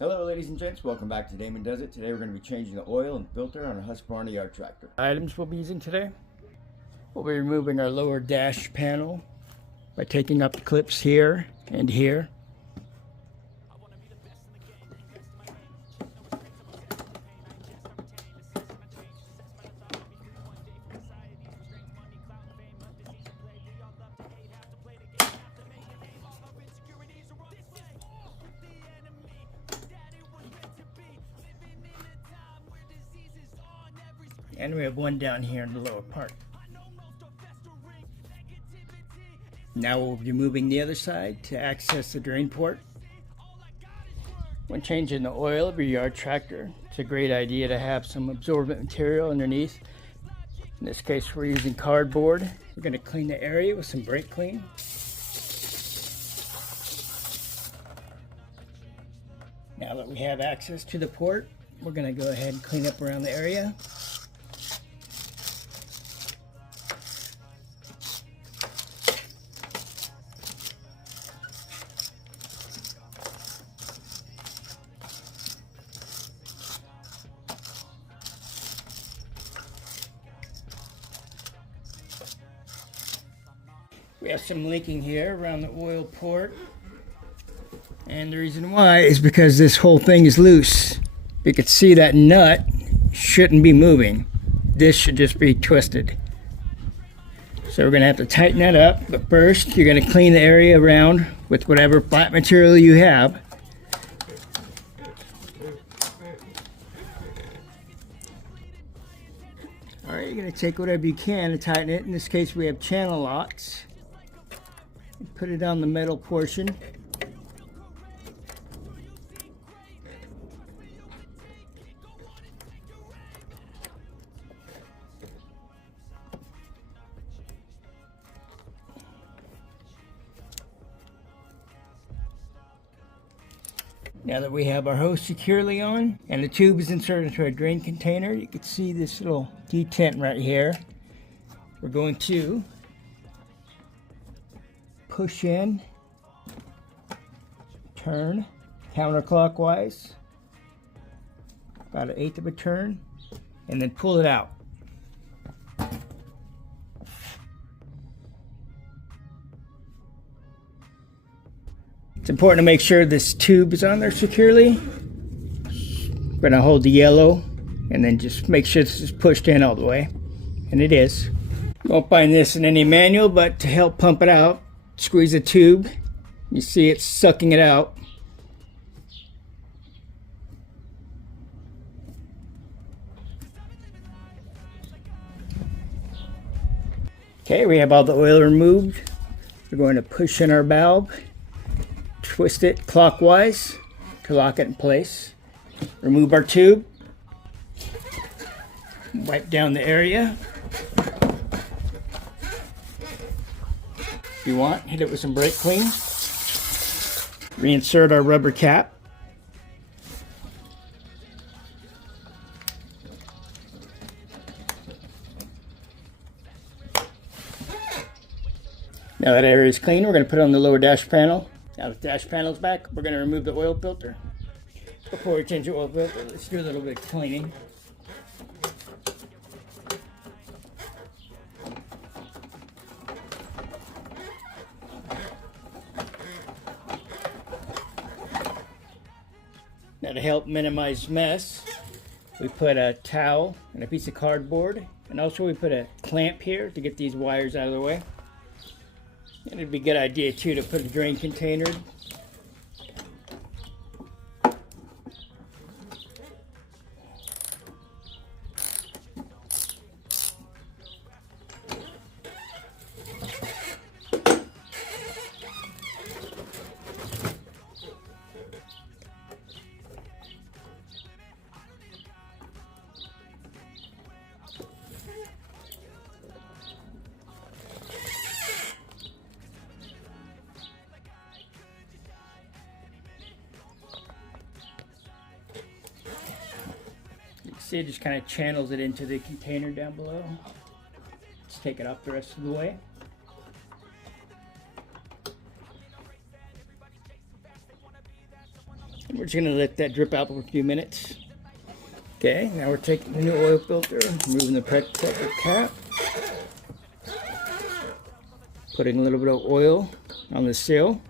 Hello ladies and gents, welcome back to Damon Does It. Today we're going to be changing the oil and filter on a Husqvarna yard tractor. Items we'll be using today. We'll be removing our lower dash panel by taking up the clips here and here. And we have one down here in the lower part. Now we'll be moving the other side to access the drain port. When changing the oil of your yard tractor, it's a great idea to have some absorbent material underneath. In this case, we're using cardboard. We're going to clean the area with some brake clean. Now that we have access to the port, we're going to go ahead and clean up around the area. We have some leaking here around the oil port, and the reason why is because this whole thing is loose. You can see that nut shouldn't be moving. This should just be twisted. So we're going to have to tighten that up, but first you're going to clean the area around with whatever flat material you have. Alright, you're going to take whatever you can and tighten it. In this case we have channel locks. Put it on the metal portion. Now that we have our hose securely on and the tube is inserted into our drain container, you can see this little detent right here. We're going to push in, turn counterclockwise, about 1/8 of a turn, and then pull it out. It's important to make sure this tube is on there securely. We're going to hold the yellow and then just make sure this is pushed in all the way, and it is. You won't find this in any manual, but to help pump it out, squeeze the tube. You see it's sucking it out. Okay, we have all the oil removed. We're going to push in our valve, twist it clockwise to lock it in place. Remove our tube, wipe down the area. If you want, hit it with some brake clean. Reinsert our rubber cap. Now that area is clean, we're going to put it on the lower dash panel. Now the dash panel is back, we're going to remove the oil filter. Before we change the oil filter, let's do a little bit of cleaning. Now to help minimize mess, we put a towel and a piece of cardboard, and also we put a clamp here to get these wires out of the way. And it'd be a good idea too to put a drain container. See, it just kind of channels it into the container down below. Let's take it off the rest of the way. And We're just going to let that drip out for a few minutes. Okay, now we're taking the new oil filter, removing the protective cap, putting a little bit of oil on the seal.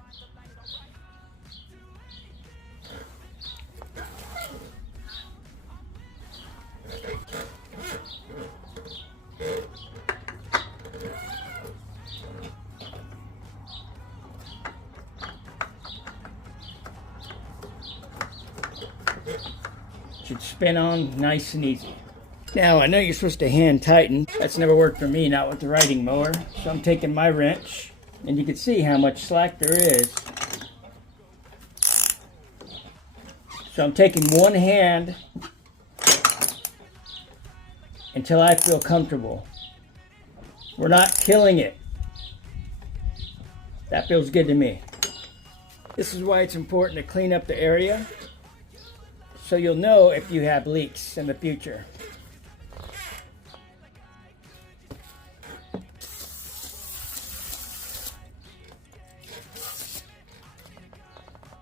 Should spin on nice and easy. Now I know you're supposed to hand tighten. That's never worked for me, not with the riding mower. So I'm taking my wrench, and you can see how much slack there is. So I'm taking one hand until I feel comfortable. We're not killing it. That feels good to me. This is why it's important to clean up the area, so you'll know if you have leaks in the future.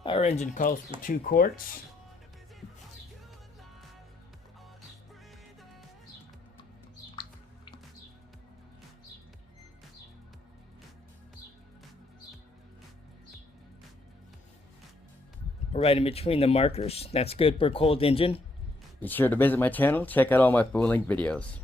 Our engine calls for 2 quarts. Right in between the markers. That's good for a cold engine. Be sure to visit my channel, check out all my full length videos.